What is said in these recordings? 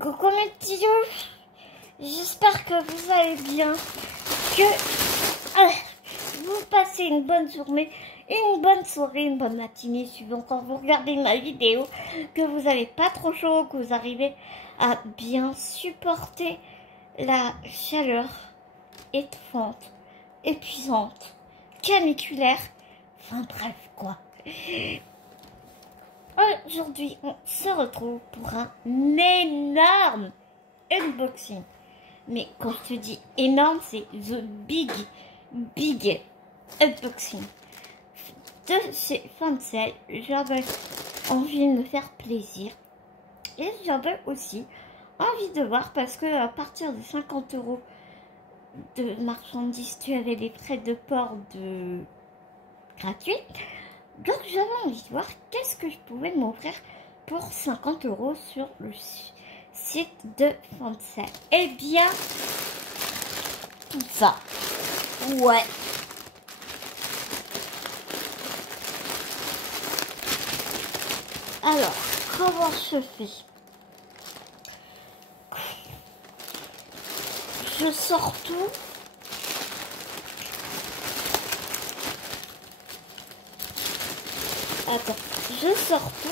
Coucou mes petits loups, j'espère que vous allez bien, que vous passez une bonne journée, une bonne soirée, une bonne matinée suivant quand vous regardez ma vidéo, que vous n'avez pas trop chaud, que vous arrivez à bien supporter la chaleur étouffante, épuisante, caniculaire, enfin bref quoi. Aujourd'hui, on se retrouve pour un énorme unboxing. Mais quand je te dis énorme, c'est the big unboxing. De chez Fancel, j'avais envie de me faire plaisir. Et j'avais aussi envie de voir parce que à partir de 50 € de marchandises, tu avais les frais de port gratuits. Donc j'avais envie de voir qu'est-ce que je pouvais m'offrir pour 50 € sur le site de Fancel. Eh bien, tout ça. Ouais. Alors, comment je fais? Je sors tout. Attends, je sors tout.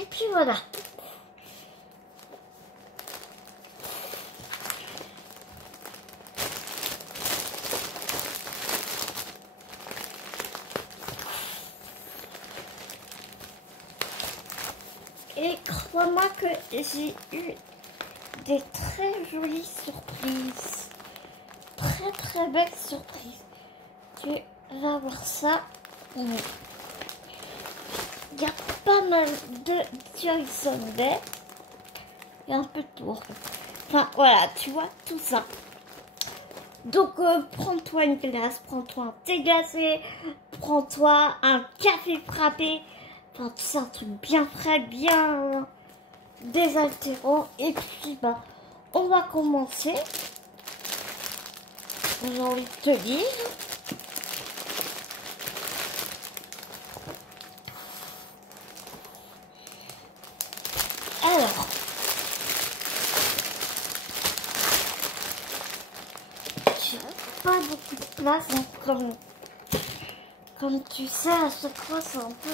Et puis voilà. Et crois-moi que j'ai eu des très jolies surprises. Très belles surprises. Tu vas voir ça. Il y a pas mal de Joyson Bay. Il y a un peu de tout. Enfin voilà, tu vois, tout ça. Donc prends-toi une glace, prends-toi un thé glacé, prends-toi un café frappé. Enfin, tout ça, un truc bien frais, bien désaltérant. Et puis, bah, on va commencer. J'ai envie de te dire. Alors, j'ai pas beaucoup de place, donc comme tu sais, à chaque fois, c'est un peu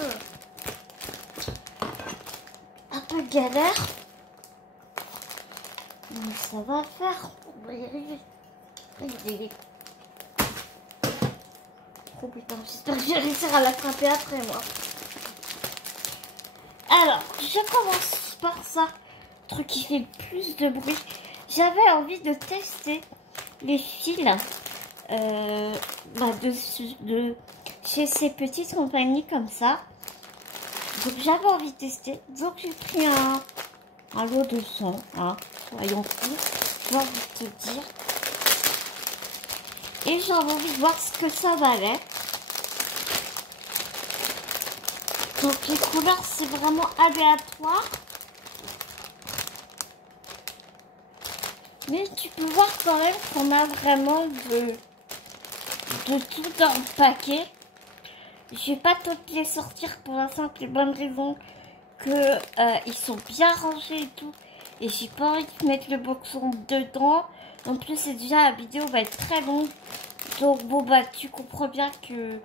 galère. Mais ça va faire. On va y arriver. Oh putain, j'espère que je vais réussir à l'attraper après moi. Alors, je commence par ça. Le truc qui fait le plus de bruit. J'avais envie de tester les fils de chez ces petites compagnies comme ça. Donc j'avais envie de tester. Donc j'ai pris un lot de 100. Hein, soyons fous. J'ai envie de te dire. Et j'avais envie de voir ce que ça valait. Donc les couleurs c'est vraiment aléatoire. Mais tu peux voir quand même qu'on a vraiment de tout dans le paquet. Je vais pas toutes les sortir pour la simple et bonne raison que ils sont bien rangés et tout. Et j'ai pas envie de mettre le boxon dedans. En plus c'est déjà la vidéo va être très longue. Donc bon bah tu comprends bien que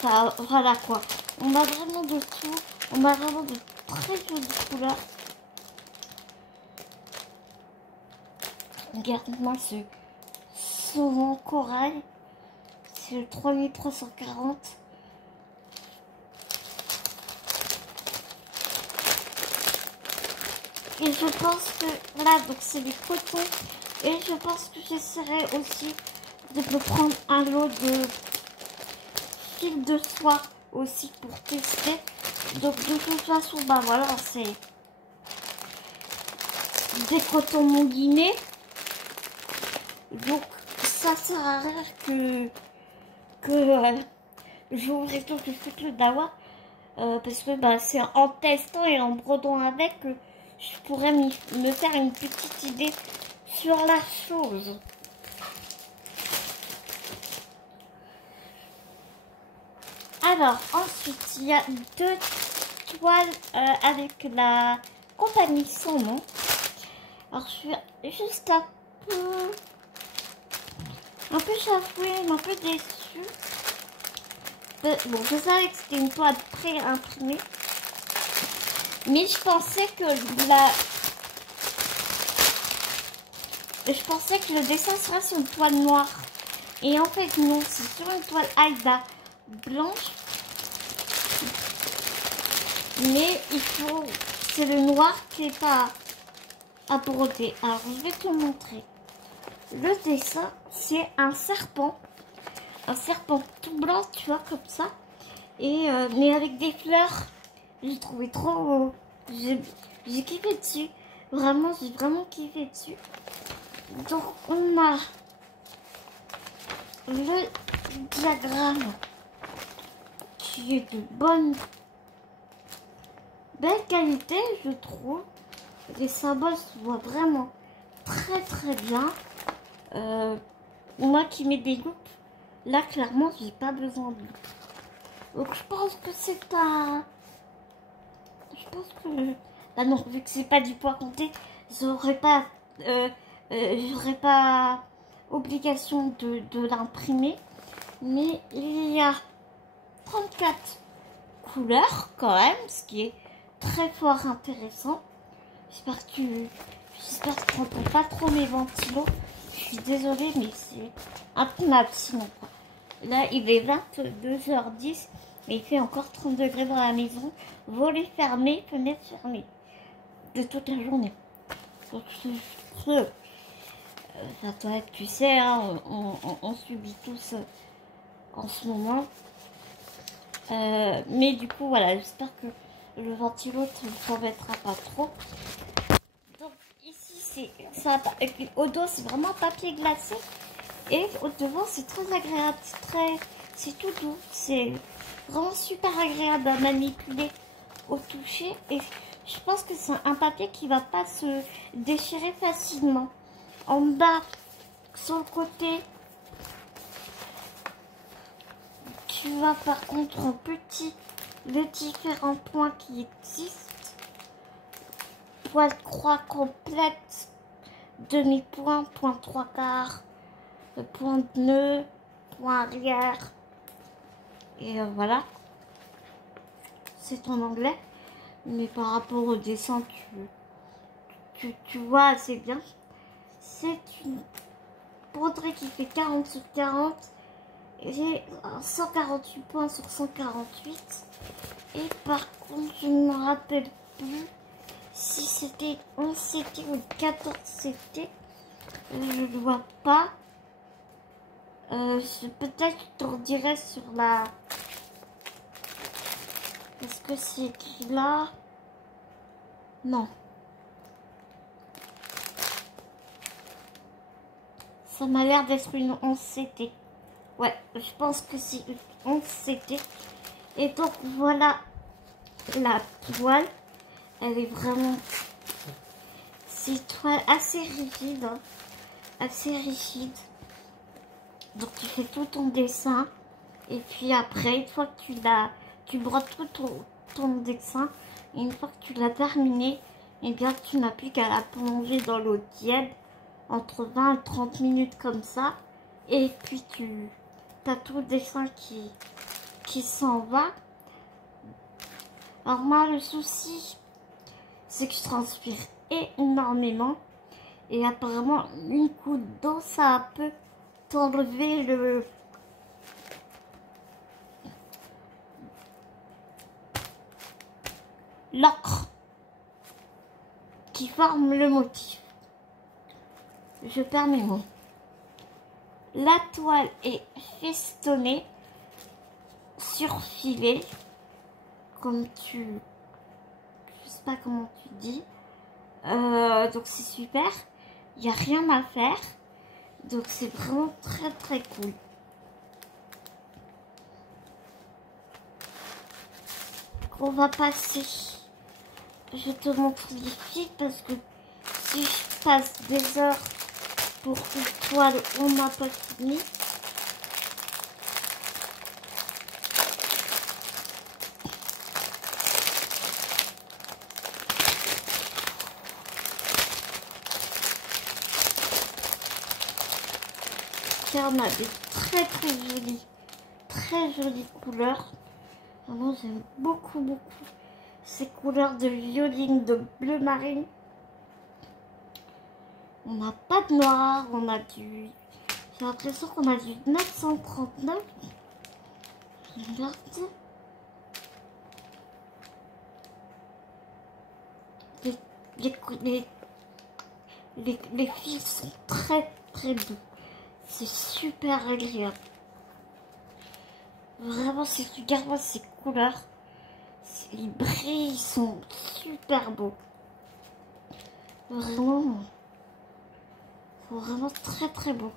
ça, voilà quoi. On a vraiment de tout. On a vraiment de très jolies couleurs. Regarde-moi ce saumon corail. C'est le 3340. Et je pense que là, donc c'est du coton. Et je pense que j'essaierai aussi de me prendre un lot de fil de soie aussi pour tester. Donc de toute façon, bah voilà, c'est des cotons moulinés. Donc ça sert à rien que j'ouvre et tout, que je fais le dawa. Parce que bah, c'est en testant et en brodant avec je pourrais me faire une petite idée sur la chose. Alors, ensuite, il y a deux toiles avec la compagnie sans nom. Alors, je suis juste un peu chafouée, un peu déçue. Bon, je savais que c'était une toile pré-imprimée. Mais je pensais que le dessin serait sur une toile noire. Et en fait, non, c'est sur une toile Aïda blanche. Mais c'est le noir qui n'est pas à broder. Alors, je vais te montrer. Le dessin, c'est un serpent. Un serpent tout blanc, tu vois, comme ça. Et mais avec des fleurs. J'ai trouvé trop... J'ai kiffé dessus. Vraiment, j'ai vraiment kiffé dessus. Donc, on a le diagramme qui est de belle qualité, je trouve. Les symboles se voient vraiment très très bien. Moi qui mets des loupes, là clairement j'ai pas besoin de loupes. Donc je pense que c'est un... Je pense que... Bah non, vu que c'est pas du poids compté, j'aurais pas obligation de l'imprimer. Mais il y a 34 couleurs quand même, ce qui est très fort intéressant. J'espère que tu n'entends pas trop mes ventilos. Je suis désolée, mais c'est intenable sinon. Là, il est 22h10 et il fait encore 30 degrés dans la maison. Volets fermés, fenêtres fermées. De toute la journée. Donc, ça doit être, tu sais, hein, on subit tous en ce moment. Mais du coup, voilà, j'espère que le ventilo ne t'embêtera pas trop. Donc, ici, au dos, c'est vraiment papier glacé. Et au devant, c'est très agréable. C'est tout doux. C'est vraiment super agréable à manipuler au toucher. Et je pense que c'est un papier qui va pas se déchirer facilement. En bas, sur le côté, tu vois par contre en petit les différents points qui existent. Pointe croix complète, demi-point, point trois quarts, point de nœud, point arrière. Et voilà. C'est en anglais. Mais par rapport au dessin, tu vois assez bien. C'est une broderie qui fait 40 sur 40. J'ai 148 points sur 148. Et par contre, je ne me rappelle plus si c'était 11 CT ou 14 CT. Je ne vois pas. Peut-être je te redirai sur la... Est-ce que c'est écrit là? Non. Ça m'a l'air d'être une 11 CT. Ouais, je pense que c'est une 11 CT. Et donc voilà la toile. Elle est vraiment... C'est une toile assez rigide. Hein, assez rigide. Donc tu fais tout ton dessin. Et puis après, une fois que tu brodes tout ton dessin. Et une fois que tu l'as terminé, et bien tu n'as plus qu'à la plonger dans l'eau tiède. Entre 20 et 30 minutes comme ça. Et puis tu as tout le dessin qui s'en va. Alors moi, le souci, c'est que je transpire énormément. Et apparemment, une goutte d'eau, ça peut t'enlever l'encre qui forme le motif. Je perds mes mots. La toile est festonnée, surfilée, comme je sais pas comment tu dis. Donc c'est super. Il n'y a rien à faire. Donc c'est vraiment très très cool. On va passer. Je te montre les fils parce que si je passe des heures pour une toile, on n'a pas fini. on a des très jolies couleurs. Vraiment, j'aime beaucoup ces couleurs de violine, de bleu marine. On n'a pas de noir, on a du... J'ai l'impression qu'on a du 939. Regardez. Les fils sont très doux. C'est super agréable. Vraiment, si tu regardes ces couleurs, ils brillent, ils sont super beaux. Vraiment, c'est vraiment très beau.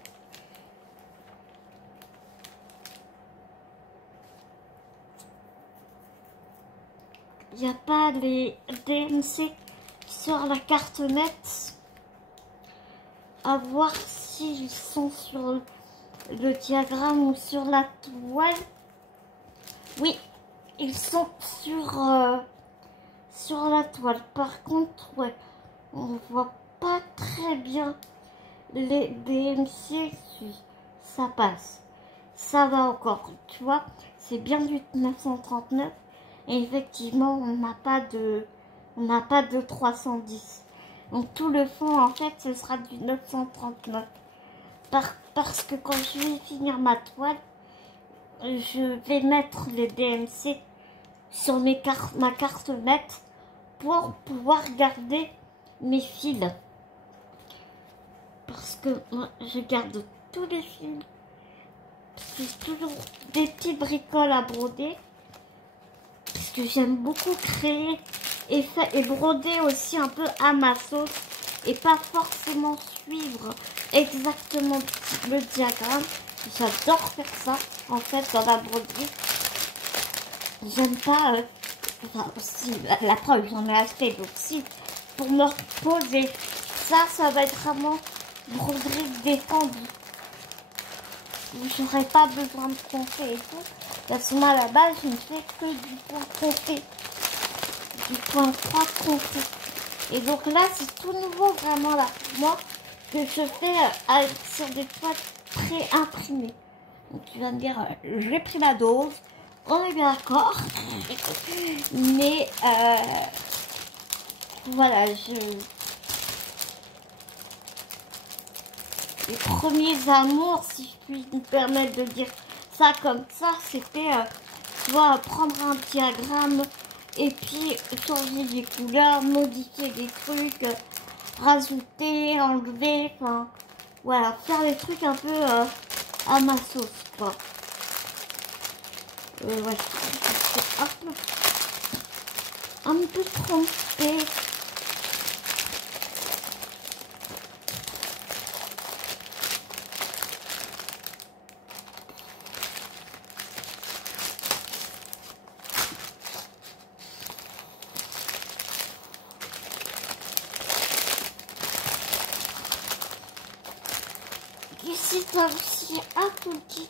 Il n'y a pas les DMC sur la carte net. À voir s'ils sont sur le diagramme ou sur la toile. Oui, ils sont sur la toile. Par contre, ouais, on voit pas très bien les DMC. Ça passe. Ça va encore. Tu vois, c'est bien du 939. Et effectivement, on n'a pas de 310. Donc tout le fond, en fait, ce sera du 939. Parce que quand je vais finir ma toile, je vais mettre les DMC sur ma carte net pour pouvoir garder mes fils. Parce que moi, je garde tous les fils. C'est toujours des petites bricoles à broder. Parce que j'aime beaucoup créer et broder aussi un peu à ma sauce. Et pas forcément suivre exactement le diagramme. J'adore faire ça, en fait, dans la broderie. J'aime pas... enfin, si, la preuve, j'en ai acheté, donc si, pour me reposer. Ça va être vraiment broderie détendue. J'aurais pas besoin de compter et tout. Parce que moi, à la base, je ne fais que du point compté. Du point 3 compté. Et donc là, c'est tout nouveau vraiment là pour moi que je fais sur des toiles pré-imprimées. Donc tu vas me dire, j'ai pris ma dose, on est bien d'accord. Mais voilà, les premiers amours, si je puis me permettre de dire ça comme ça, c'était tu vois, prendre un diagramme et puis changer les couleurs, modifier des trucs, rajouter, enlever, enfin voilà, faire des trucs un peu à ma sauce quoi. Ouais, c'est un peu trompé. Ici, tu as aussi un tout kit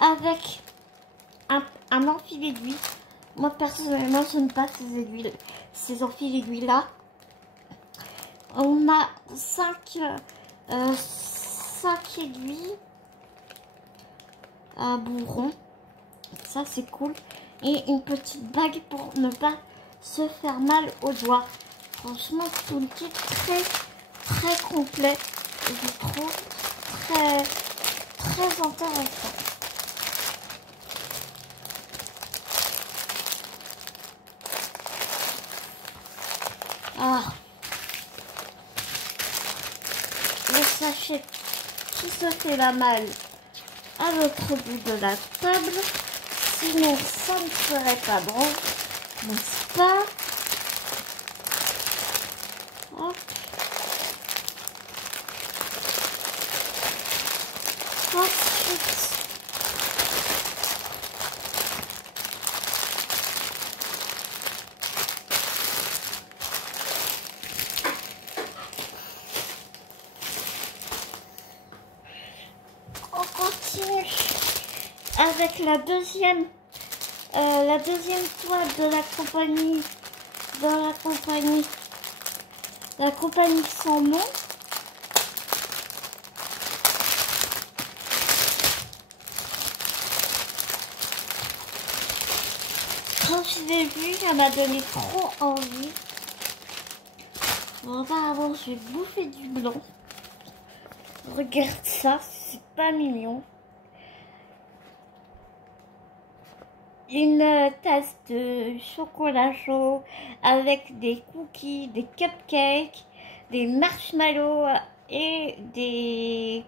avec un enfil aiguille. Moi, personnellement, je n'aime pas ces aiguilles, ces enfils aiguilles là. On a 5 aiguilles à bourron. Ça, c'est cool. Et une petite bague pour ne pas se faire mal aux doigts. Franchement, tout le kit très complet. Je trouve très intéressant. Ah, le sachet qui se fait la malle à l'autre bout de la table. Sinon, ça ne serait pas bon, n'est-ce pas? Hop. Ensuite, on continue avec la deuxième toile de la compagnie Sans Nom. je l'ai vu, ça m'a donné trop envie. Bon, apparemment, je vais bouffer du blanc. Regarde ça, c'est pas mignon. Une tasse de chocolat chaud avec des cookies, des cupcakes, des marshmallows et des...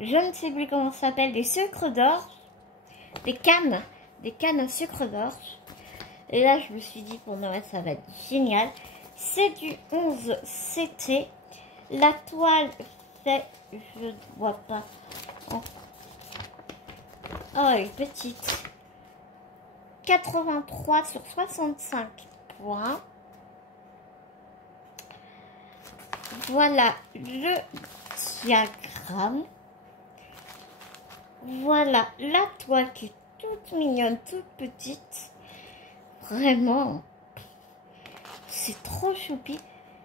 Je ne sais plus comment ça s'appelle, des sucres d'orge, des cannes à sucre d'orge. Et là, je me suis dit, pour Noël, ça va être génial. C'est du 11 CT. La toile fait, je ne vois pas. Oh, elle est petite. 83 sur 65 points. Voilà le diagramme. Voilà la toile qui est toute mignonne, toute petite. Vraiment, c'est trop choupi.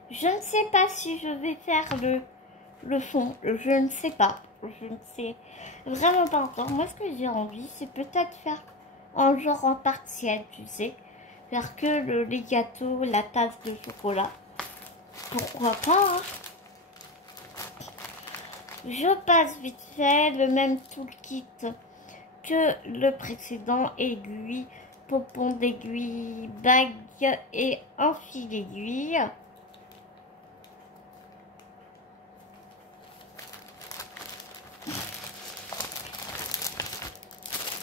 Je ne sais pas si je vais faire le fond. Je ne sais pas. Je ne sais vraiment pas encore. Moi, ce que j'ai envie, c'est peut-être faire en genre en partiel, tu sais. Faire que les gâteaux, la tasse de chocolat. Pourquoi pas, hein? Je passe vite fait le même toolkit que le précédent. Aiguille, pompon d'aiguille, bague et un fil d'aiguille.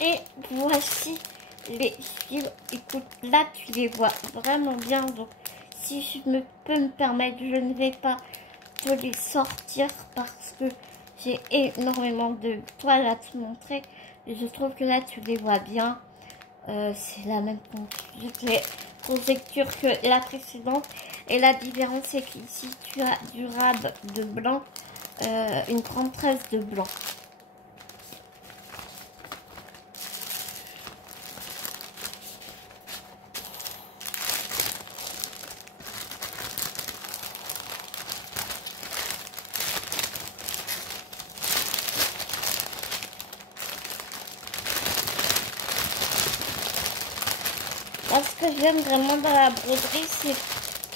Et voici les fils. Écoute, là tu les vois vraiment bien. Donc si je peux me permettre, je ne vais pas te les sortir parce que j'ai énormément de toiles à te montrer. Et je trouve que là tu les vois bien. C'est la même conjecture que la précédente. Et la différence c'est qu'ici tu as du rab de blanc, une grande tresse de blanc. Ce que j'aime vraiment dans la broderie, c'est,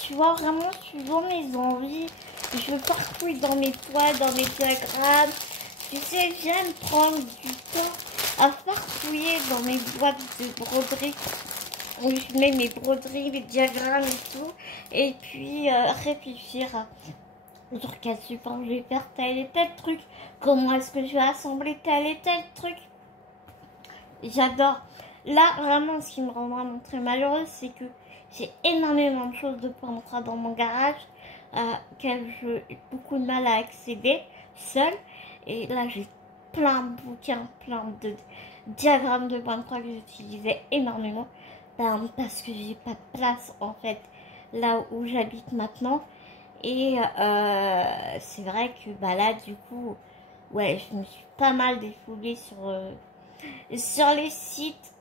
tu vois, vraiment suivant mes envies, je farfouille dans mes toiles, dans mes diagrammes. Tu sais, j'aime prendre du temps à farfouiller dans mes boîtes de broderie, où je mets mes broderies, mes diagrammes et tout, et puis réfléchir sur quel support je vais faire tel et tel truc, comment est-ce que je vais assembler tel et tel truc. J'adore. Là, vraiment, ce qui me rend vraiment très malheureuse, c'est que j'ai énormément de choses de peinture dans mon garage, auxquelles j'ai beaucoup de mal à accéder seule. Et là, j'ai plein de bouquins, plein de diagrammes de peinture que j'utilisais énormément. Parce que j'ai pas de place, en fait, là où j'habite maintenant. Et c'est vrai que bah, là, du coup, ouais, je me suis pas mal défoulée sur les sites.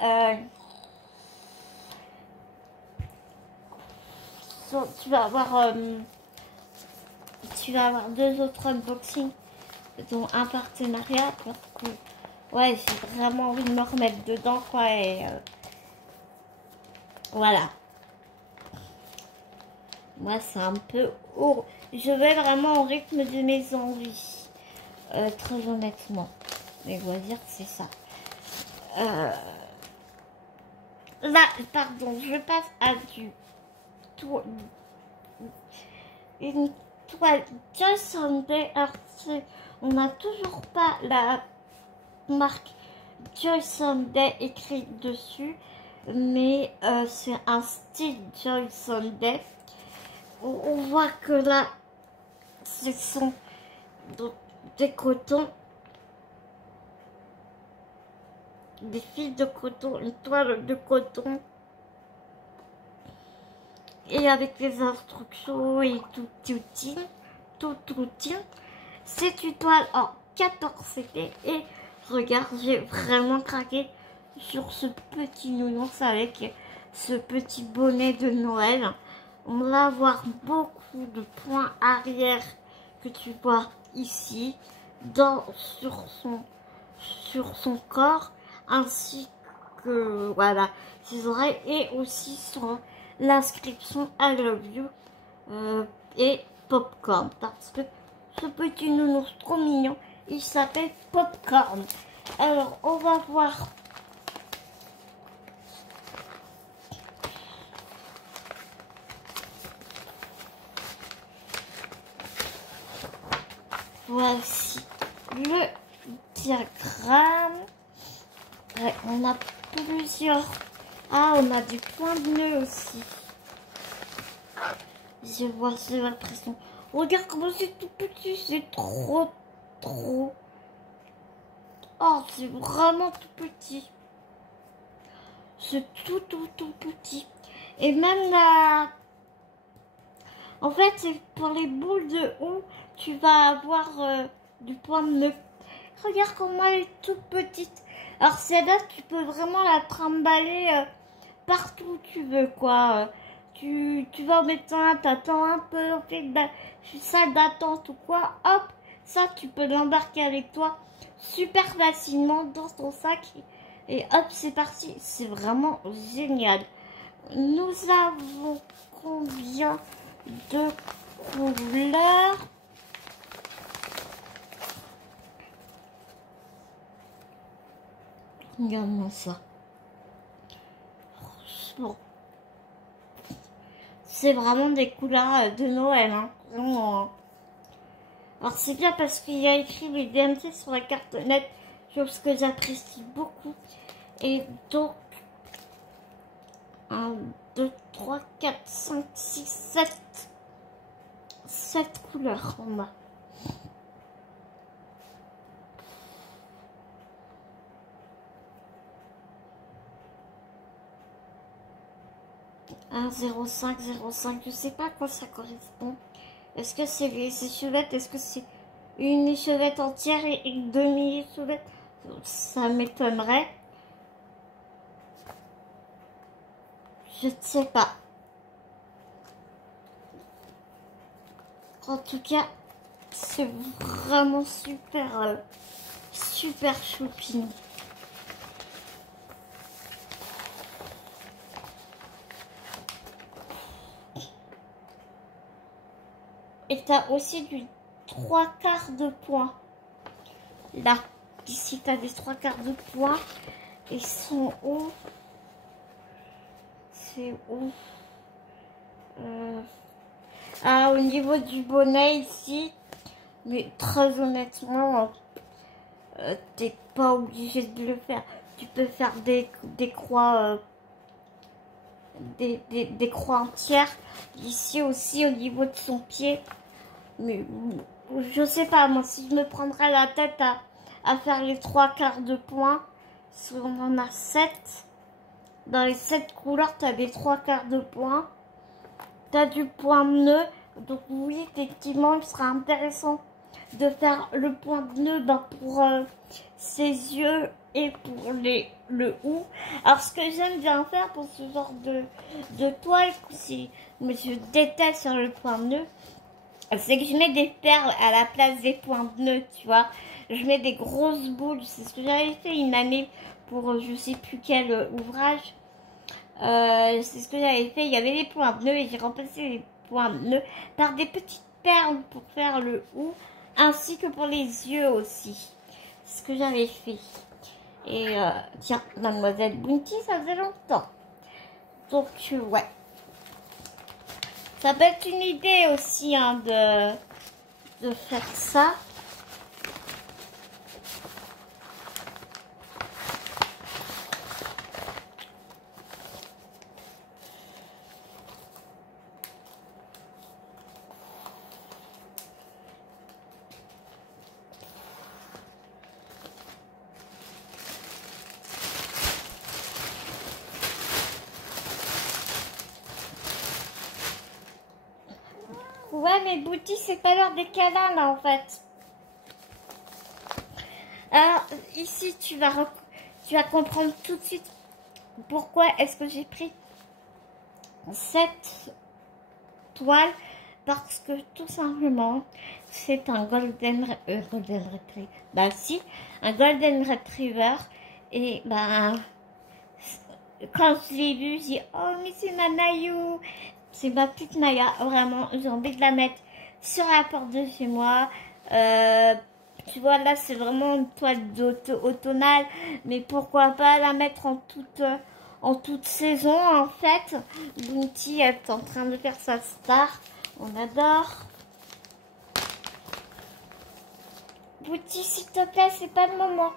Tu vas avoir deux autres unboxings, dont un partenariat, parce que ouais, j'ai vraiment envie de me remettre dedans, quoi. Et voilà. Moi, c'est un peu... je vais vraiment au rythme de mes envies. Très honnêtement. Mes loisirs, c'est ça. Là, pardon, je passe à une toile Just Sunday. Alors, on n'a toujours pas la marque Joy Sunday écrite dessus, mais c'est un style Joy Sunday. On voit que là, ce sont des cotons, des fils de coton, une toile de coton, et avec les instructions et tout routine. C'est une toile en 14 CP et regarde, j'ai vraiment craqué sur ce petit nounours avec ce petit bonnet de Noël. On va avoir beaucoup de points arrière que tu vois ici sur son corps, ainsi voilà, ses oreilles et aussi sur l'inscription I love you et Popcorn parce que ce petit nounours trop mignon, il s'appelle Popcorn. Alors, on va voir. Voici le diagramme. Ouais, on a plusieurs. Ah, on a du point de nœud aussi. Je vois, j'ai l'impression. Regarde comment c'est tout petit, c'est trop. Oh, c'est vraiment tout petit. C'est tout petit. Et même la... En fait, c'est pour les boules de houx, tu vas avoir du point de nœud. Regarde comment elle est toute petite. Alors celle-là, tu peux vraiment la trimballer partout où tu veux, quoi. Tu vas au médecin, t'attends un peu, on fait une salle d'attente ou quoi. Hop, ça, tu peux l'embarquer avec toi super facilement dans ton sac. Et hop, c'est parti. C'est vraiment génial. Nous avons combien de couleurs? Regarde-moi ça. Franchement, c'est vraiment des couleurs de Noël. Hein. Vraiment. Alors c'est bien parce qu'il y a écrit les DMC sur la carte nette, chose que j'apprécie beaucoup. Et donc, 1, 2, 3, 4, 5, 6, 7. 7 couleurs on a. Un 0,5, 0,5, je sais pas à quoi ça correspond. Est-ce que c'est les échevettes? Est-ce que c'est une échevette entière et une demi-échevette? Ça m'étonnerait. Je ne sais pas. En tout cas, c'est vraiment super, super choupinou. Et tu as aussi du 3/4 de point. Là, ici, tu as des 3/4 de point. Ils sont où? C'est où? Ah, au niveau du bonnet ici. Mais très honnêtement, t'es pas obligé de le faire. Tu peux faire des croix, des croix entières. Ici aussi, au niveau de son pied. Mais je sais pas, moi, si je me prendrais la tête à faire les 3/4 de point, si on en a 7. Dans les 7 couleurs, tu as des 3/4 de point. Tu as du point de nœud. Donc oui, effectivement, il sera intéressant de faire le point de nœud pour ses yeux et pour le hou. Alors ce que j'aime bien faire pour ce genre de toile, mais je déteste sur le point de nœud, c'est que je mets des perles à la place des points de nœud, tu vois. Je mets des grosses boules. C'est ce que j'avais fait une année pour je sais plus quel ouvrage. C'est ce que j'avais fait. Il y avait des points de nœud et j'ai remplacé les points de nœud par des petites perles pour faire le hou, ainsi que pour les yeux aussi. C'est ce que j'avais fait. Et tiens, Mademoiselle Bounty, ça faisait longtemps. Donc ouais. Ça peut être une idée aussi hein, de faire ça. Ouais, mais Bouti, c'est pas l'heure des câlins, là, en fait. Alors, ici, tu vas comprendre tout de suite pourquoi est-ce que j'ai pris cette toile. Parce que, tout simplement, c'est un Golden Retriever. Bah, si, un Golden Retriever. Et, bah, quand je l'ai vue, j'ai dit, oh, mais c'est ma Naïou. C'est ma petite Naya, vraiment, j'ai envie de la mettre sur la porte de chez moi. Tu vois, là, c'est vraiment une toile automnale, mais pourquoi pas la mettre en toute saison, en fait. Bounty est en train de faire sa star. On adore. Bounty, s'il te plaît, c'est pas le moment.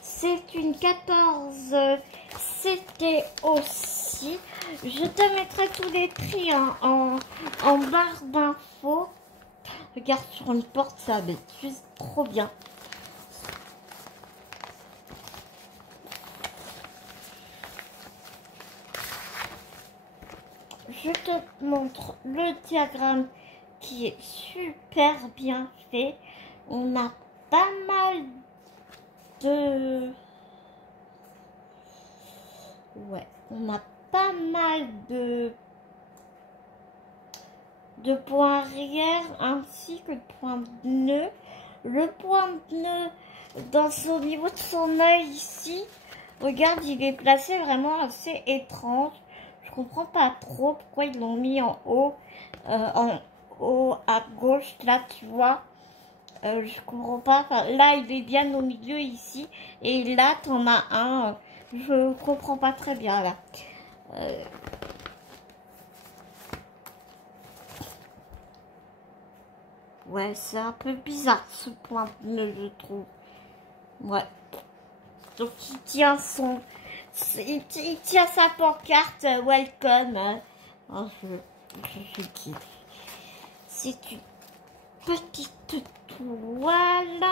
C'est une 14. C'était aussi. Je te mettrai tous les prix hein, en barre d'infos. Regarde sur une porte, ça va être juste trop bien. Je te montre le diagramme qui est super bien fait. On a pas mal de... Ouais, on a pas mal de points arrière ainsi que de points de nœud. Le point de nœud au niveau de son œil ici, regarde, il est placé vraiment assez étrange. Je comprends pas trop pourquoi ils l'ont mis en haut à gauche là, tu vois. Je comprends pas. Enfin, là, il est bien au milieu ici et là, t'en as un. Je comprends pas très bien là. Ouais, c'est un peu bizarre ce point de nœud, je trouve. Ouais. Donc il tient il tient sa pancarte welcome. Oh, je kiffe. C'est une petite toile.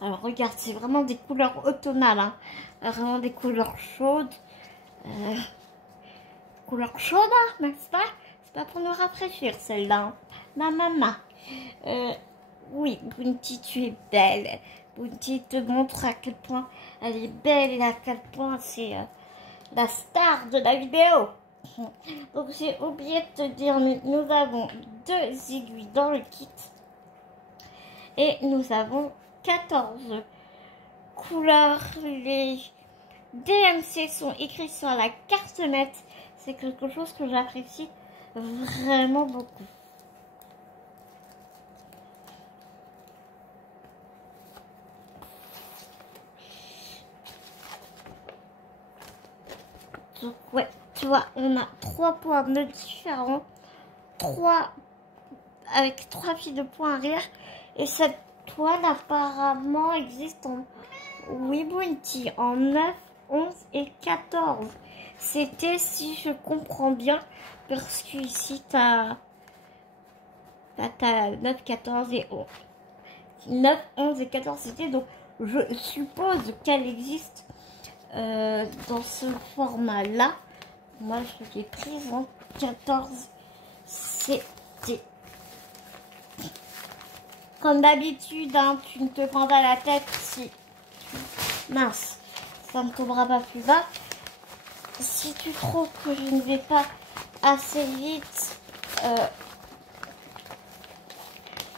Alors regarde, c'est vraiment des couleurs automnales, hein. Vraiment des couleurs chaudes. Couleurs chaudes, hein, n'est-ce pas? C'est pas pour nous rafraîchir celle-là. Hein. Ma maman. Oui, Bounty, tu es belle. Bounty te montre à quel point elle est belle et à quel point c'est la star de la vidéo. Donc j'ai oublié de te dire, nous avons 2 aiguilles dans le kit. Et nous avons 14 couleurs. Les DMC sont écrits sur la carte mètre. C'est quelque chose que j'apprécie vraiment beaucoup. Donc ouais, tu vois, on a 3 points de différents, avec 3 fils de points arrière. Et cette toile apparemment existe en Bounty en 9, 11 et 14. C'était, si je comprends bien, parce que ici t'as 9, 14 et 11. 9, 11 et 14 c'était, donc je suppose qu'elle existe dans ce format là. Moi je l'ai prise en 14 c'était. Comme d'habitude hein, tu ne te prends pas la tête si mince ça ne tombera pas plus bas. Si tu trouves que je ne vais pas assez vite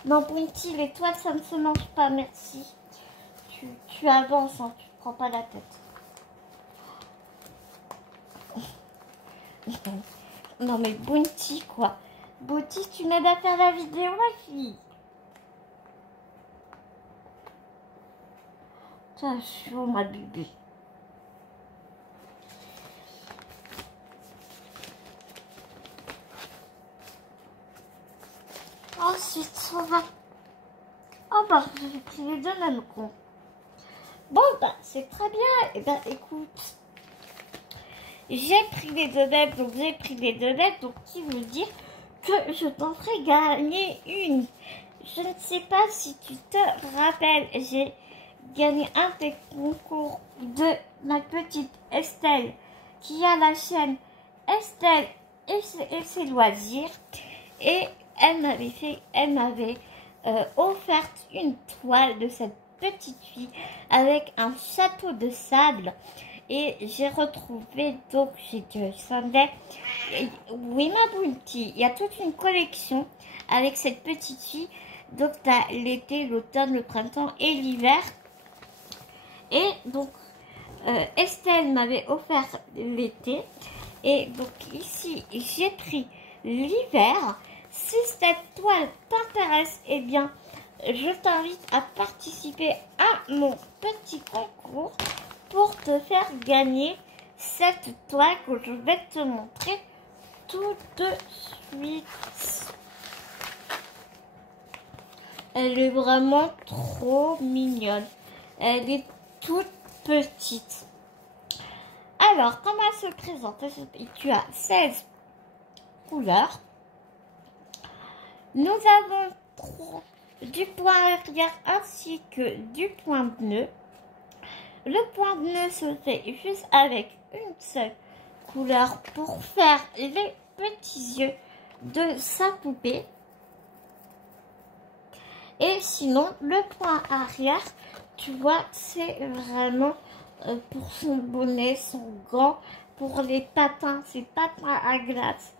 non Bounty, les toiles ça ne se mange pas, merci. Tu avances hein, tu ne prends pas la tête. Non mais Bounty quoi. Bounty, tu m'aides à faire la vidéo ma fille. Ça chaud ma bébé. Ensuite on va... Oh bah j'ai pris les deux mêmes con. Bon bah c'est très bien. Et ben écoute. J'ai pris les deux mêmes, donc j'ai pris les deux mêmes, donc qui veut dire que je t'en ferai gagner une. Je ne sais pas si tu te rappelles, j'ai gagné un des concours de ma petite Estelle qui a la chaîne Estelle et ses loisirs. Et elle m'avait offert une toile de cette petite fille avec un château de sable. Et j'ai retrouvé, donc j'ai descendu. Oui ma Bounty, il y a toute une collection avec cette petite fille. Donc, tu as l'été, l'automne, le printemps et l'hiver. Et donc, Estelle m'avait offert l'été. Et donc, ici, j'ai pris l'hiver. Si cette toile t'intéresse, eh bien, je t'invite à participer à mon petit concours pour te faire gagner cette toile que je vais te montrer tout de suite. Elle est vraiment trop mignonne. Elle est toute petite. Alors, comment elle se présente? Tu as 16 couleurs. Nous avons du point arrière ainsi que du point de nœud. Le point de nœud se fait juste avec une seule couleur pour faire les petits yeux de sa poupée. Et sinon, le point arrière, tu vois, c'est vraiment pour son bonnet, son gant, pour les patins, ses patins à glace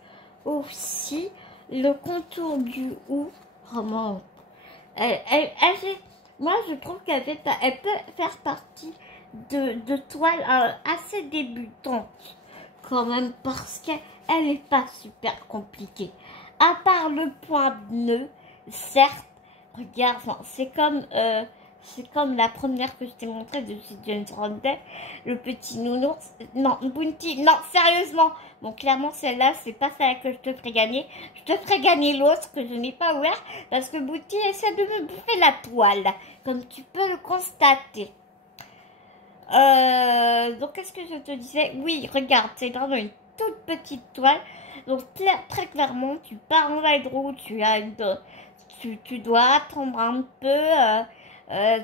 aussi. Le contour du haut, vraiment, moi je trouve qu'elle peut faire partie de toiles assez débutantes quand même, parce qu'elle n'est pas super compliquée. À part le point de nœud, certes, regarde, c'est comme la première que je t'ai montrée de chez James Rondel, le petit nounours. Non, Bounty, non, sérieusement. Bon, clairement, celle-là, c'est pas celle que je te ferai gagner. Je te ferai gagner l'autre que je n'ai pas ouvert parce que Bounty essaie de me bouffer la toile, comme tu peux le constater. Donc, qu'est-ce que je te disais? Oui, regarde, c'est vraiment une toute petite toile. Donc, très clairement, tu pars en vadrouille, tu dois attendre un peu,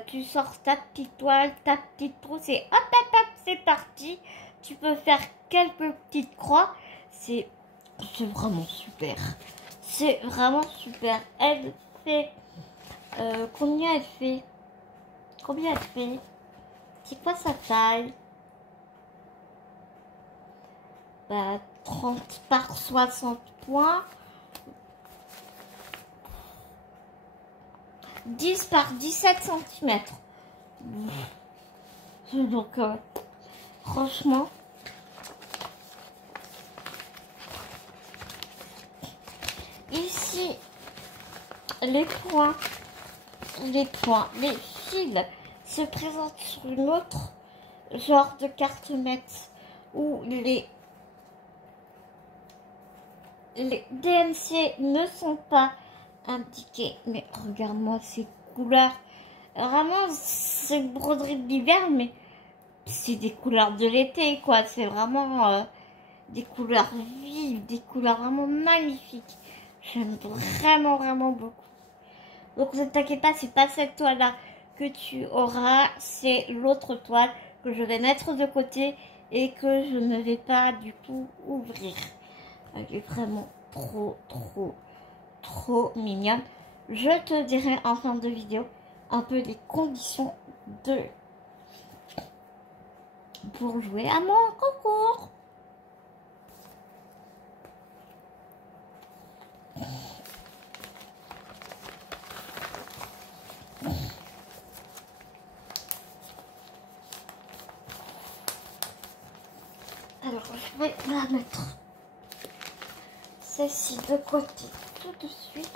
tu sors ta petite toile, ta petite trousse et hop, hop, hop, c'est parti. Tu peux faire quelques petites croix. C'est vraiment super. C'est vraiment super. Elle fait... combien elle fait? Combien elle fait? C'est quoi sa taille? 30 par 60 points. 10 par 17 cm. Donc, franchement, ici, les fils se présentent sur une autre genre de carte maître où les DMC ne sont pas indiqués. Mais regarde-moi ces couleurs. Vraiment, c'est une broderie de l'hiver, mais c'est des couleurs de l'été, quoi. C'est vraiment des couleurs vives, des couleurs vraiment magnifiques. J'aime vraiment, vraiment beaucoup. Donc ne t'inquiète pas, c'est pas cette toile-là que tu auras, c'est l'autre toile que je vais mettre de côté et que je ne vais pas du tout ouvrir. Elle est vraiment trop mignonne. Je te dirai en fin de vidéo un peu les conditions pour jouer à mon concours. Alors, je vais la mettre celle-ci de côté tout de suite.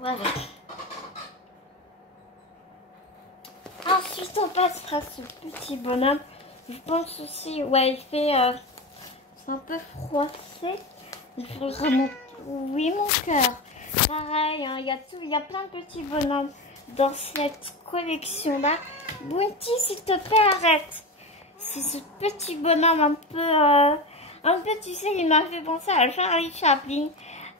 Voilà. Ensuite, on passera ce petit bonhomme. Je pense aussi, ouais, il fait... c'est un peu froissé. Il faut vraiment... Oui, mon cœur. Pareil, hein, il y a plein de petits bonhommes dans cette collection-là. Bounty, s'il te plaît, arrête. C'est ce petit bonhomme Un peu, tu sais, il m'a fait penser à Charlie Chaplin.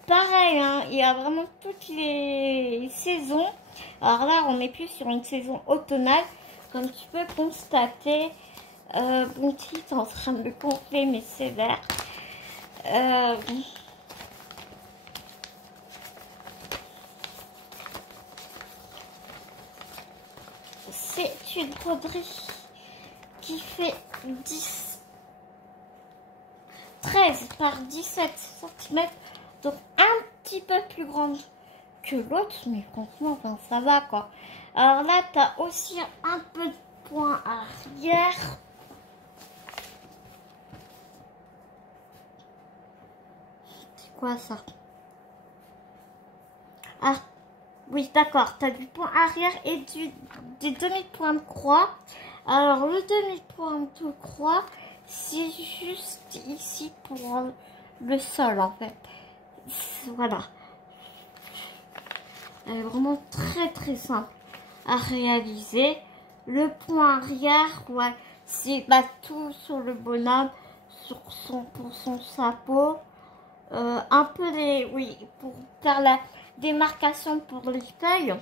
Pareil, hein, il y a vraiment toutes les saisons. Alors là, on est plus sur une saison automnale. Comme tu peux constater, bon, petit est en train de gonfler mes sévères. C'est une broderie qui fait 13 par 17 cm, donc un petit peu plus grande que l'autre, mais franchement, enfin, ça va quoi. Alors là, tu as aussi un peu de point arrière. C'est quoi ça? Ah, oui, d'accord, tu as du point arrière et des demi-points de croix. Alors, le demi-point de croix, c'est juste ici pour le sol, en fait. Voilà. Elle est vraiment très très simple à réaliser. Le point arrière, ouais, c'est tout sur le bonhomme, pour son chapeau. Un peu oui, pour faire la démarcation pour les feuilles.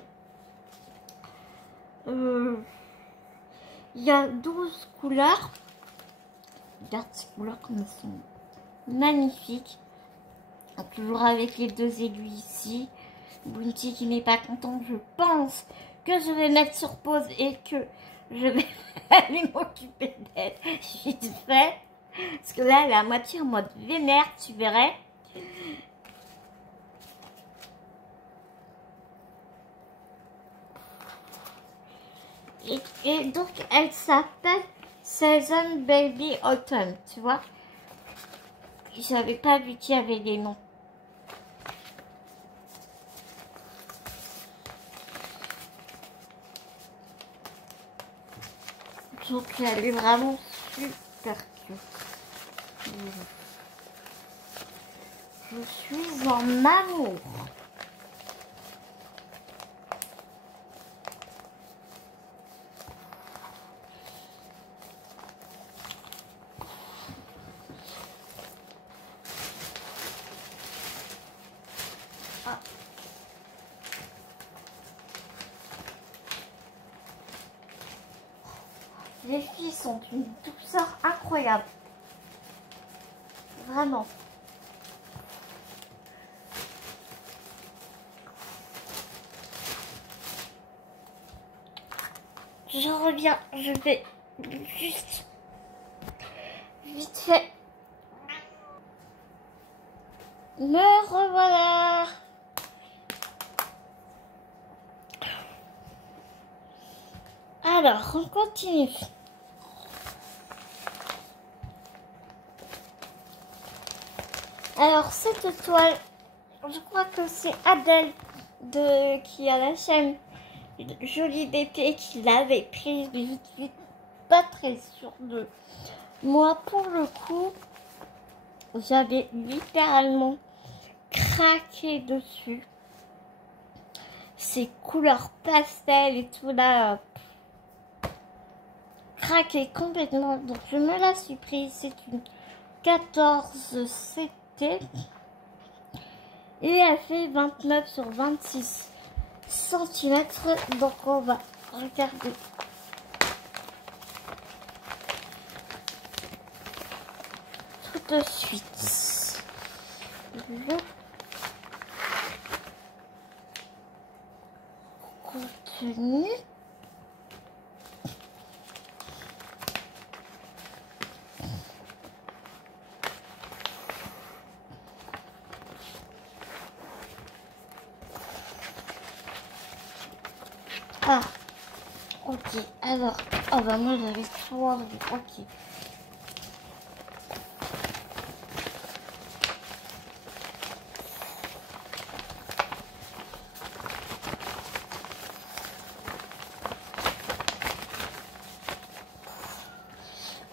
Il y a 12 couleurs. Regarde ces couleurs comme elles sont magnifiques. Toujours avec les deux aiguilles ici. Bounty qui n'est pas content, je pense que je vais mettre sur pause et que je vais aller m'occuper d'elle vite fait. Parce que là, elle est à moitié en mode vénère, tu verrais. Et donc, elle s'appelle Season Baby Autumn, tu vois. J'avais pas vu qu'il y avait des noms. Donc, elle est vraiment super cute. Je suis en amour. Ah. Les filles sont d'une douceur incroyable. Vraiment. Je reviens, je vais juste vite fait. Me revoilà. Alors, on continue. Alors, cette toile, je crois que c'est Adèle qui a la chaîne Jolie Bébé qui l'avait prise. Je ne suis pas très sûre de moi. Pour le coup, j'avais littéralement craqué dessus. Ces couleurs pastel et tout là, craqué complètement. Donc, je me la suis prise. C'est une 14 CT. Et elle fait 29 sur 26 cm. Donc on va regarder. Tout de suite. Le contenu. Ah, ok, alors, oh bah moi j'avais tout enlevé, ok.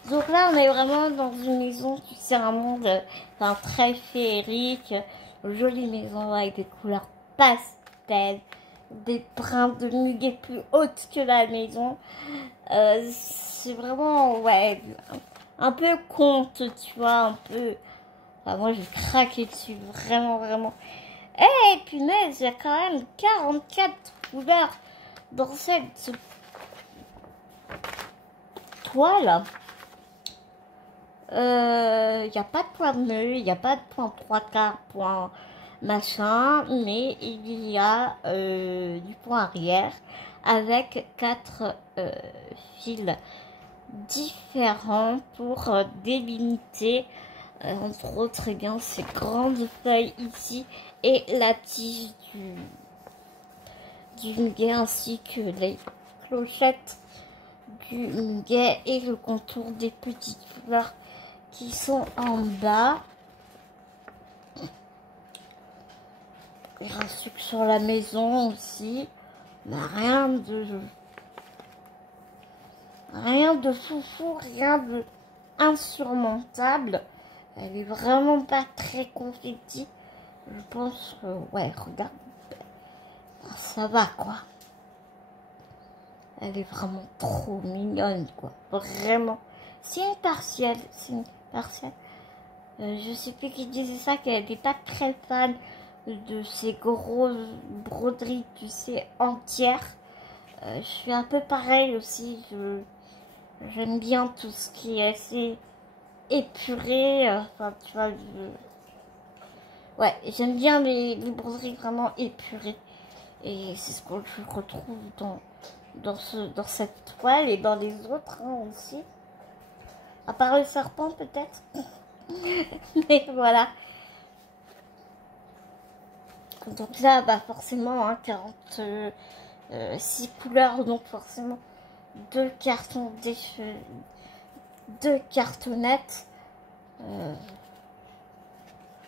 Donc là on est vraiment dans une maison, tu sais, un monde très féerique, jolie maison avec des couleurs pastel, des brins de muguet plus hautes que la maison. C'est vraiment, ouais, un peu conte, tu vois, un peu... Enfin, moi, j'ai craqué dessus, vraiment, vraiment. Eh, punaise, il y a quand même 44 couleurs dans cette toile. Il n'y a pas de point nœud, il n'y a pas de point trois quarts, point machin, mais il y a du point arrière avec 4 fils différents pour délimiter entre autres ces grandes feuilles ici et la tige du muguet ainsi que les clochettes du muguet et le contour des petites fleurs qui sont en bas. Il y a un sucre sur la maison aussi, mais rien de foufou, rien de insurmontable. Elle est vraiment pas très confetti. Je pense que, ouais, regarde, ça va quoi. Elle est vraiment trop mignonne quoi, vraiment. C'est une partielle, je sais plus qui disait ça, qu'elle n'était pas très fan de ces grosses broderies, tu sais, entières. Je suis un peu pareil aussi, j'aime bien tout ce qui est assez épuré, enfin tu vois, ouais, j'aime bien les broderies vraiment épurées. Et c'est ce que je retrouve dans cette toile et dans les autres aussi. À part le serpent peut-être. Mais voilà. Donc là, bah forcément, hein, 46 couleurs, donc forcément deux cartons, deux cartonnettes.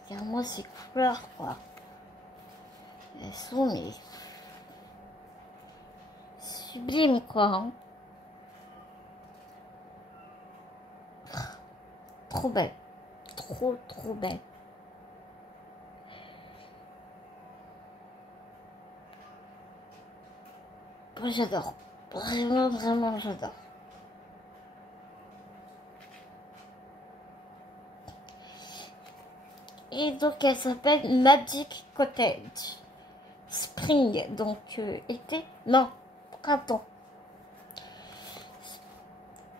Regarde-moi ces couleurs, quoi. Elles sont mais sublimes, quoi. Hein. Trop belle. Trop, trop belle. Moi, j'adore. Vraiment, vraiment, j'adore. Et donc, elle s'appelle Magic Cottage. Spring, donc été. Non, printemps.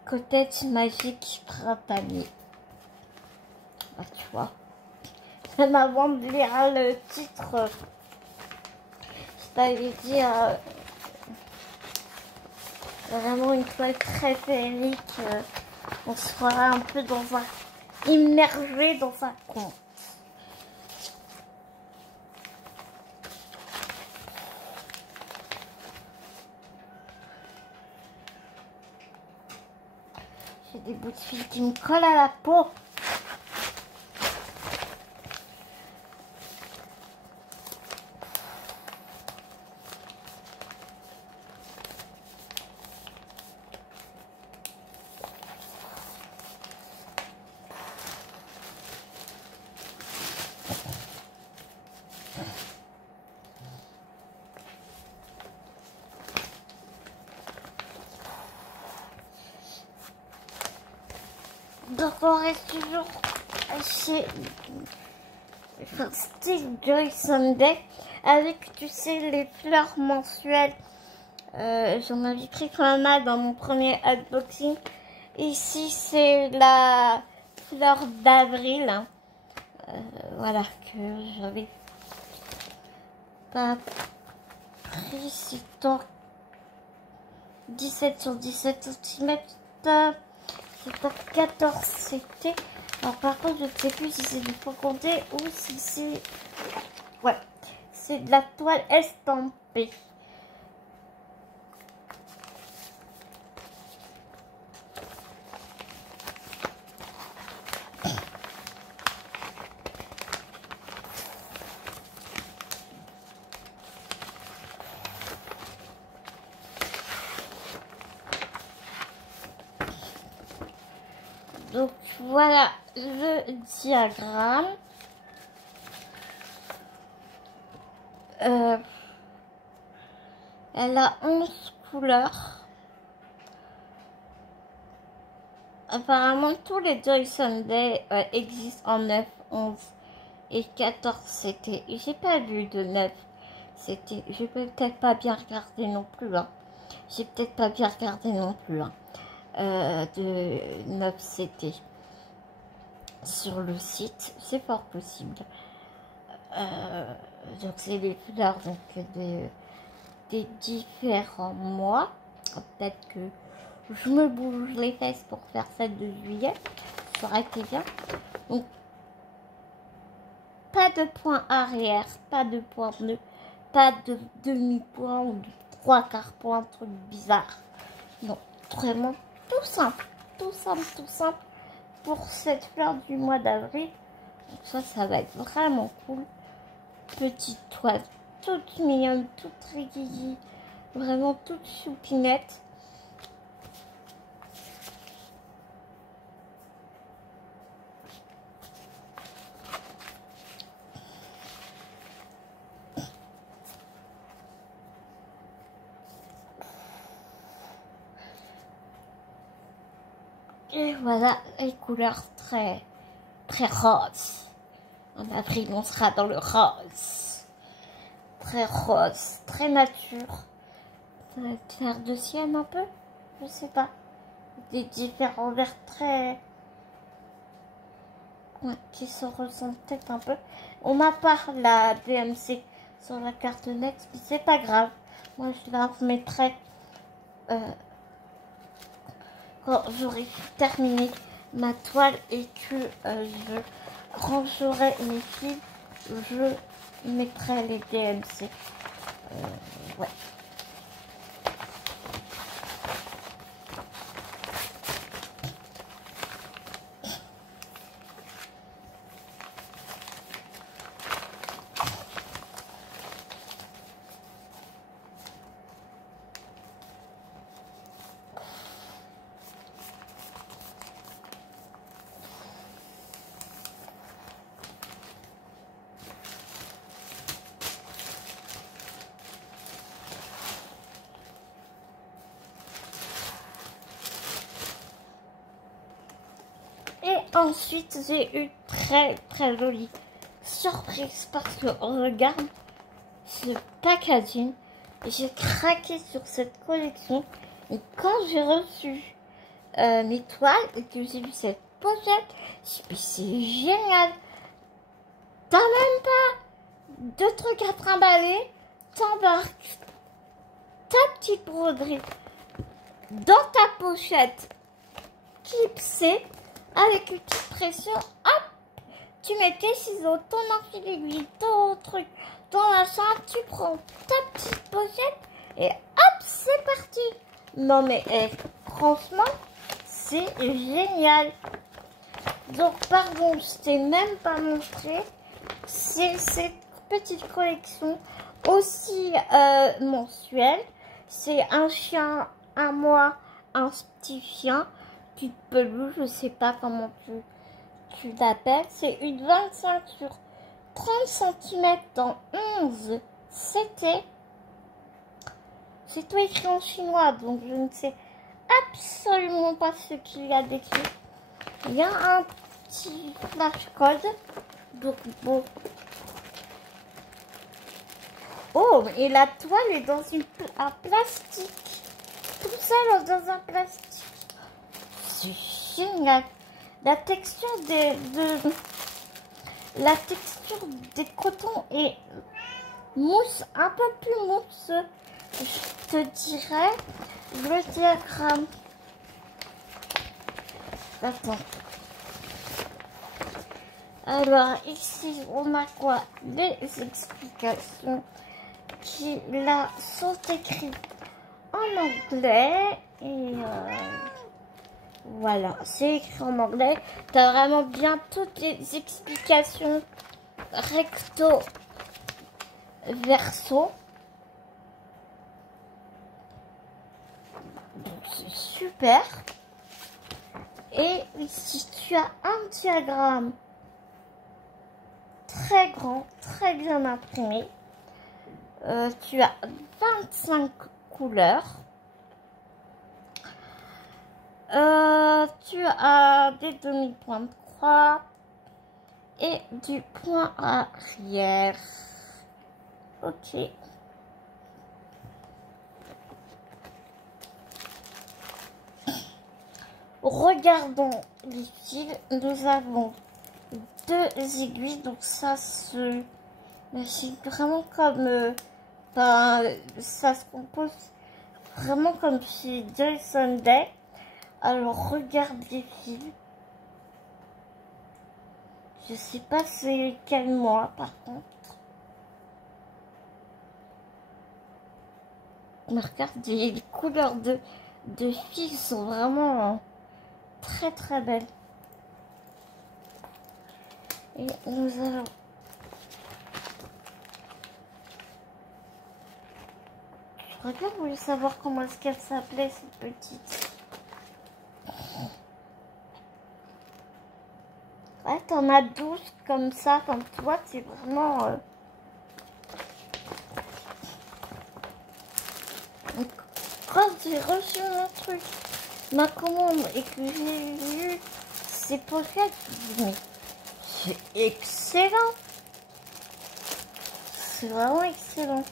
Cottage magique printanier. Ah, tu vois. Même avant de lire le titre, je t'avais dit vraiment une toile très féerique. On sera un peu immergé dans un conte. J'ai des bouts de fil qui me collent à la peau. Donc on reste toujours chez Style Joy Sunday avec, tu sais, les fleurs mensuelles. J'en avais pris quand même dans mon premier unboxing. Ici c'est la fleur d'avril. Hein. Voilà, que j'avais pas pris. C'est en 17 sur 17 cm. C'est en 14 CT. Alors par contre, je ne sais plus si c'est du faux compté ou si c'est... Ouais, c'est de la toile estampée. Donc voilà le diagramme. Elle a 11 couleurs. apparemment, tous les Joy Sunday existent en 9, 11 et 14 CT. J'ai pas vu de 9 CT. J'ai peut-être pas bien regardé non plus. Hein. J'ai peut-être pas bien regardé non plus. Hein. De 9 CT sur le site. C'est fort possible. Donc, c'est les fleurs donc, des différents mois. Peut-être que je me bouge les fesses pour faire celle de juillet. Ça aurait été bien. Donc, pas de point arrière, pas de point nœud, pas de demi-point ou de trois quarts point, truc bizarre. Non, vraiment tout simple, tout simple, tout simple pour cette fleur du mois d'avril. Donc ça va être vraiment cool. Petite toile, toute mignonne, toute rigidi, vraiment toute choupinette. Et voilà les couleurs très roses. En avril, on sera dans le rose. Très rose, très nature. Vert de ciel un peu, je sais pas. Des différents verts très... Ouais, qui se ressemblent peut-être un peu. On n'a pas la DMC sur la carte Next, mais c'est pas grave. Moi, je la remettrai quand j'aurai terminé ma toile et que je rangerai mes fils. Je mettrai les DMC. Ouais. Et ensuite, j'ai eu très jolie surprise parce que regarde ce packaging. J'ai craqué sur cette collection et quand j'ai reçu mes toiles et que j'ai vu cette pochette, j'ai dit c'est génial. T'as même pas de trucs à trimballer, t'embarques ta petite broderie dans ta pochette clipsée avec une petite pression, hop, tu mets tes ciseaux, ton enfil aiguille, ton truc, ton machin, tu prends ta petite pochette et hop, c'est parti. Non mais franchement, c'est génial. Donc pardon, je t'ai même pas montré, c'est cette petite collection aussi mensuelle. C'est un chien, un moi, un petit chien, petite peluche, je sais pas comment tu l'appelles. C'est une 25 sur 30 cm dans 11 CT. C'est tout écrit en chinois, donc je ne sais absolument pas ce qu'il y a décrit. Il y a un petit flash code. Donc bon. Oh, et la toile est dans un plastique. Tout ça dans un plastique. C'est génial. La texture la texture des cotons est mousse, un peu plus mousse, je te dirais. Le diagramme. Attends. Alors ici on a quoi? Les explications qui là sont écrites en anglais et voilà, c'est écrit en anglais. Tu as vraiment bien toutes les explications recto verso. C'est super. Et ici tu as un diagramme très grand, très bien imprimé. Tu as 25 couleurs. tu as des demi-points de croix et du point arrière. Ok. Regardons les fils. Nous avons 2 aiguilles. Donc ça c'est vraiment comme... ça se compose vraiment comme chez Joy Sunday. Alors regarde les fils. Je sais pas c'est quel mois par contre. Mais regarde, les couleurs de fils sont vraiment très très belles. Et nous allons... Je regarde, je voulais savoir comment est-ce qu'elle s'appelait cette petite. Ouais, t'en as 12 comme ça, comme toi, c'est vraiment... Quand j'ai reçu mon truc, ma commande, et que j'ai vu ces pochettes, mais c'est excellent. C'est vraiment excellent.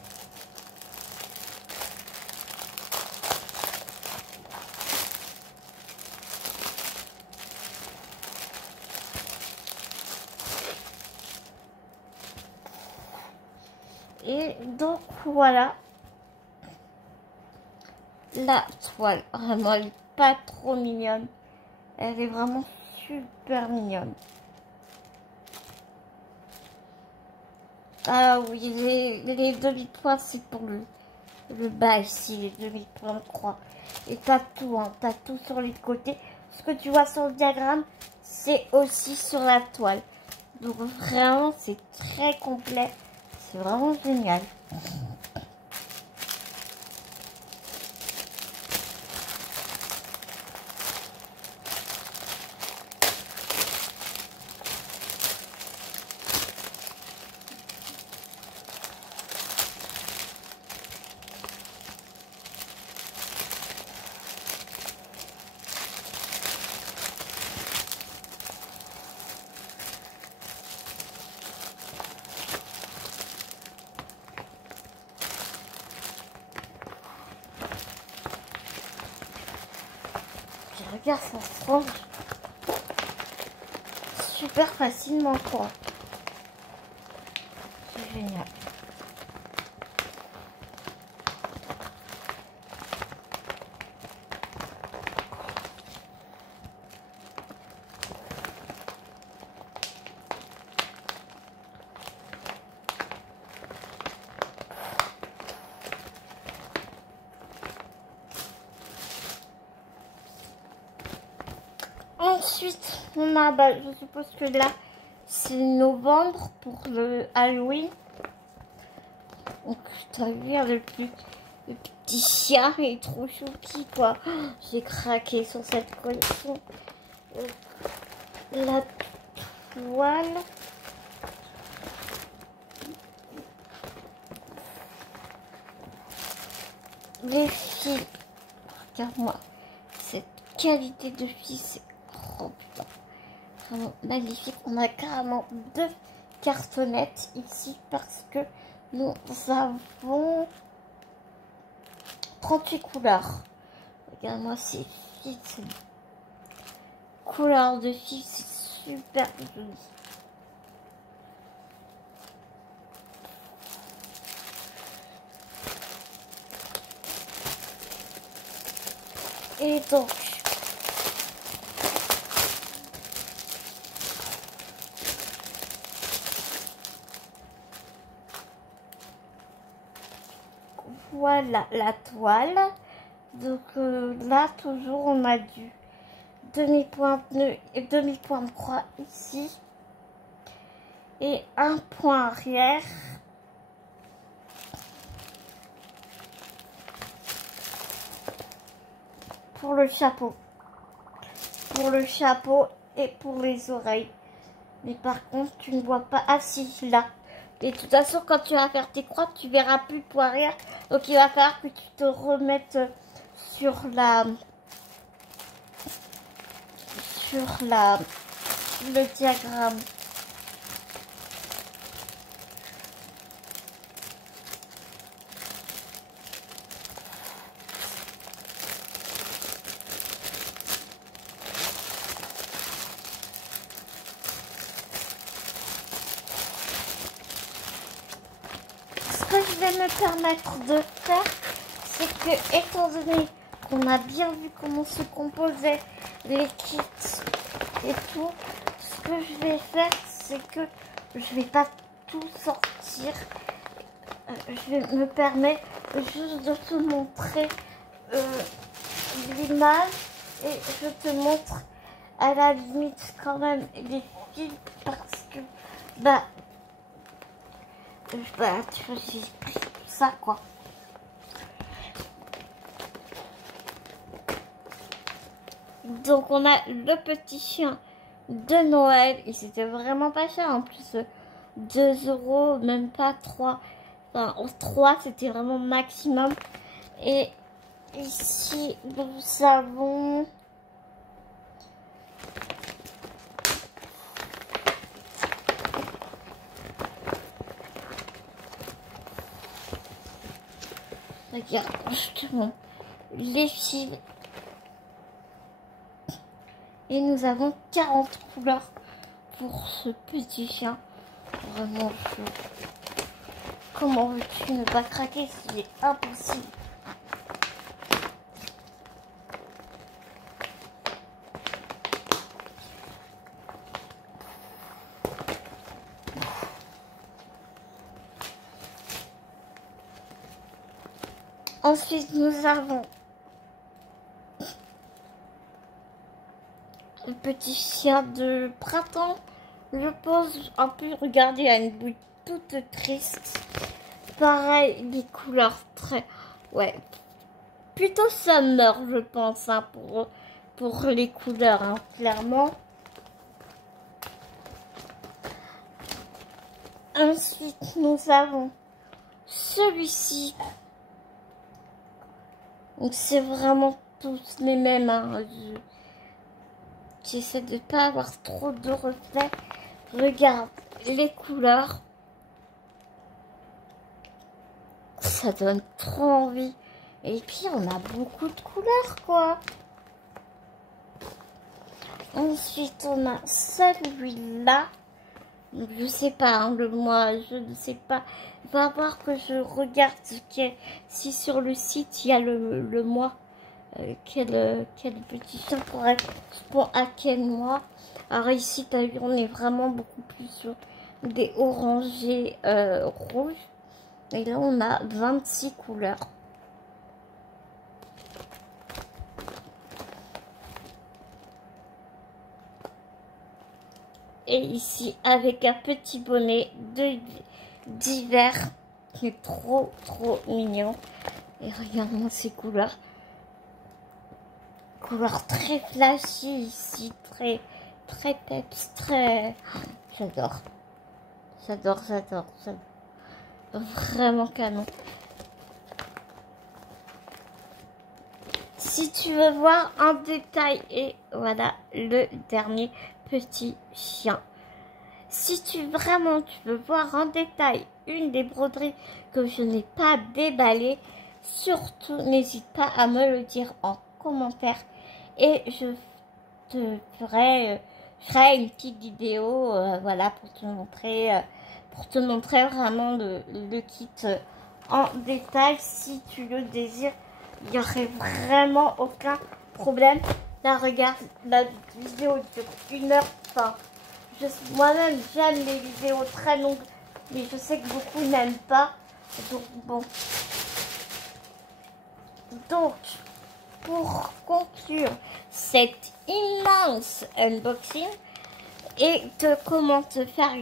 Et donc voilà. La toile, vraiment, elle n'est pas trop mignonne. Elle est vraiment super mignonne. Ah oui, les demi-points, c'est pour le bas ici, les demi-points de croix. Et t'as tout, hein, t'as tout sur les côtés. Ce que tu vois sur le diagramme, c'est aussi sur la toile. Donc vraiment, c'est très complet. C'est vraiment génial. Regarde, ça se range super facilement, quoi. C'est génial. Ensuite, on a, je suppose que là, c'est novembre pour le Halloween. Donc, t'as vu, le petit chien, il est trop choupi, quoi. J'ai craqué sur cette collection. La toile. Les fils. Regarde-moi. Cette qualité de fils, c'est vraiment magnifique. On a carrément 2 cartonnettes ici parce que nous avons 38 couleurs. Regarde-moi ces fils, couleurs de fils, c'est super joli. Et donc, voilà la toile. Donc là, toujours, on a du demi-point de croix ici. Et un point arrière. Pour le chapeau. Pour le chapeau et pour les oreilles. Mais par contre, tu ne vois pas assis là. Et de toute façon, quand tu vas faire tes croix, tu verras plus le point arrière. Donc il va falloir que tu te remettes sur sur le diagramme. Ce que je vais me permettre de faire, c'est que, étant donné qu'on a bien vu comment se composaient les kits et tout, ce que je vais faire, c'est que je vais pas tout sortir. Je vais me permettre juste de te montrer l'image et je te montre à la limite quand même les fils parce que tu vois, j'ai pris tout ça quoi. Donc on a le petit chien de Noël et c'était vraiment pas cher en plus, 2 €, même pas 3. Enfin 3 c'était vraiment maximum. Et ici nous avons regarde, je te montre les fils. Et nous avons 40 couleurs pour ce petit chien. Vraiment, comment veux-tu ne pas craquer? C'est impossible. Ensuite, nous avons le petit chien de printemps. Je pense un peu, regardez, il a une bouille toute triste. Pareil, les couleurs très... Ouais, plutôt summer, je pense, hein, pour les couleurs, hein, clairement. Ensuite, nous avons celui-ci. Donc, c'est vraiment tous les mêmes, hein. J'essaie de ne pas avoir trop de reflets. Regarde les couleurs. Ça donne trop envie. Et puis, on a beaucoup de couleurs, quoi. Ensuite, on a celui-là. Je sais pas, hein, le mois, je ne sais pas. Il va falloir que je regarde si sur le site, il y a le mois. Quel petit chien correspond à quel mois. Alors ici, tu as vu, on est vraiment beaucoup plus sur des orangés rouges. Et là, on a 26 couleurs. Et ici, avec un petit bonnet d'hiver, qui est trop mignon. Et regarde-moi ces couleurs. Couleurs très flashy ici, très peps, très... J'adore. Vraiment canon. Si tu veux voir en détail, et voilà le dernier petit chien. Si tu veux voir en détail une des broderies que je n'ai pas déballées, surtout n'hésite pas à me le dire en commentaire et je te ferai une petite vidéo voilà pour te montrer vraiment le kit en détail. Si tu le désires, il n'y aurait vraiment aucun problème. Là, regarde, la vidéo dure 1 heure. Enfin, moi-même, j'aime les vidéos très longues, mais je sais que beaucoup n'aiment pas. Donc, bon. Donc, pour conclure cet immense unboxing et comment te faire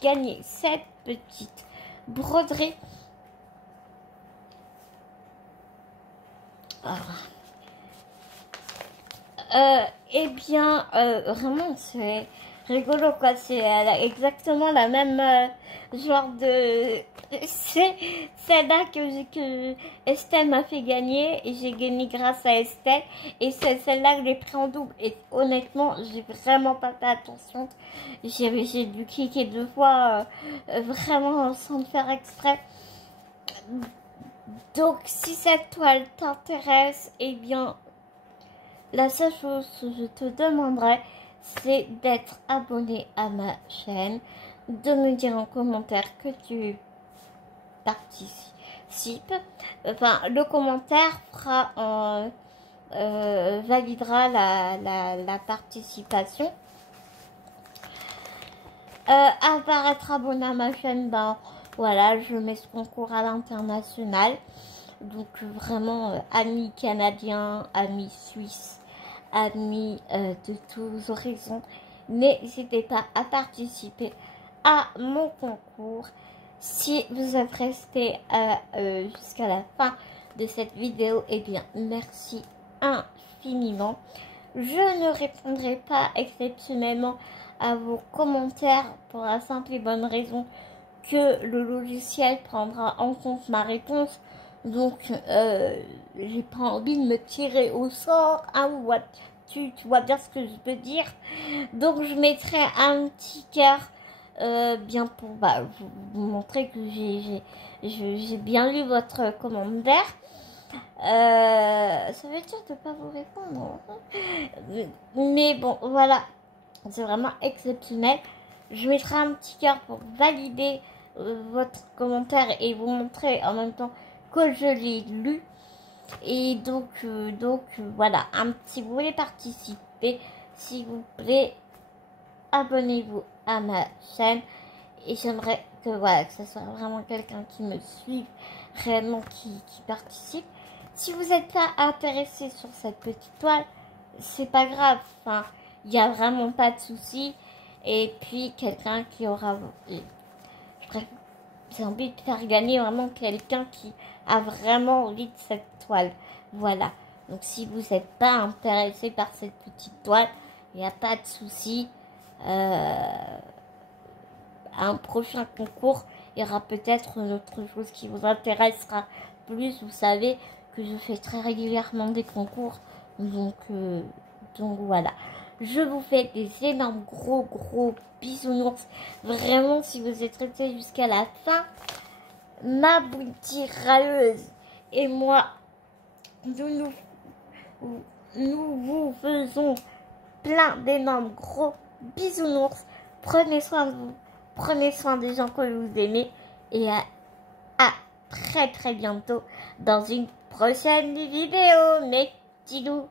gagner cette petite broderie. Eh bien, vraiment, c'est rigolo, quoi. C'est exactement la même genre C'est celle-là que Estelle m'a fait gagner et j'ai gagné grâce à Estelle. Et c'est celle-là que j'ai pris en double. Et honnêtement, j'ai vraiment pas fait attention. J'ai dû cliquer 2 fois, vraiment sans le faire exprès. Donc, si cette toile t'intéresse, eh bien, la seule chose que je te demanderai, c'est d'être abonné à ma chaîne, de me dire en commentaire que tu participes. Enfin, le commentaire validera la participation. À part être abonné à ma chaîne, ben voilà, je mets ce concours à l'international. Donc vraiment, amis canadiens, amis suisses, amis de tous horizons, n'hésitez pas à participer à mon concours. Si vous êtes resté jusqu'à la fin de cette vidéo, eh bien merci infiniment. Je ne répondrai pas exceptionnellement à vos commentaires pour la simple et bonne raison que le logiciel prendra en compte ma réponse. Donc, j'ai pas envie de me tirer au sort, hein, tu vois bien ce que je veux dire. Donc, je mettrai un petit cœur, bien pour vous montrer que j'ai bien lu votre commentaire. Ça veut dire de pas vous répondre. Mais bon, voilà, c'est vraiment exceptionnel. Je mettrai un petit cœur pour valider votre commentaire et vous montrer en même temps que je l'ai lu. Et donc voilà, si vous voulez participer, s'il vous plaît, abonnez-vous à ma chaîne. Et j'aimerais que voilà, que ce soit vraiment quelqu'un qui me suive, réellement qui participe. Si vous n'êtes pas intéressé sur cette petite toile, c'est pas grave. Enfin, il n'y a vraiment pas de souci. Et puis quelqu'un qui aura... J'ai envie de faire gagner vraiment quelqu'un qui a vraiment envie de cette toile. Voilà. Donc si vous n'êtes pas intéressé par cette petite toile, il n'y a pas de souci. À un prochain concours, il y aura peut-être une autre chose qui vous intéressera plus. Vous savez que je fais très régulièrement des concours. Donc voilà. Je vous fais des énormes gros bisounours. Vraiment, si vous êtes resté jusqu'à la fin, ma boutique râleuse et moi, nous vous faisons plein d'énormes gros bisounours. Prenez soin de vous. Prenez soin des gens que vous aimez. Et à très bientôt dans une prochaine vidéo. Mes petits loups.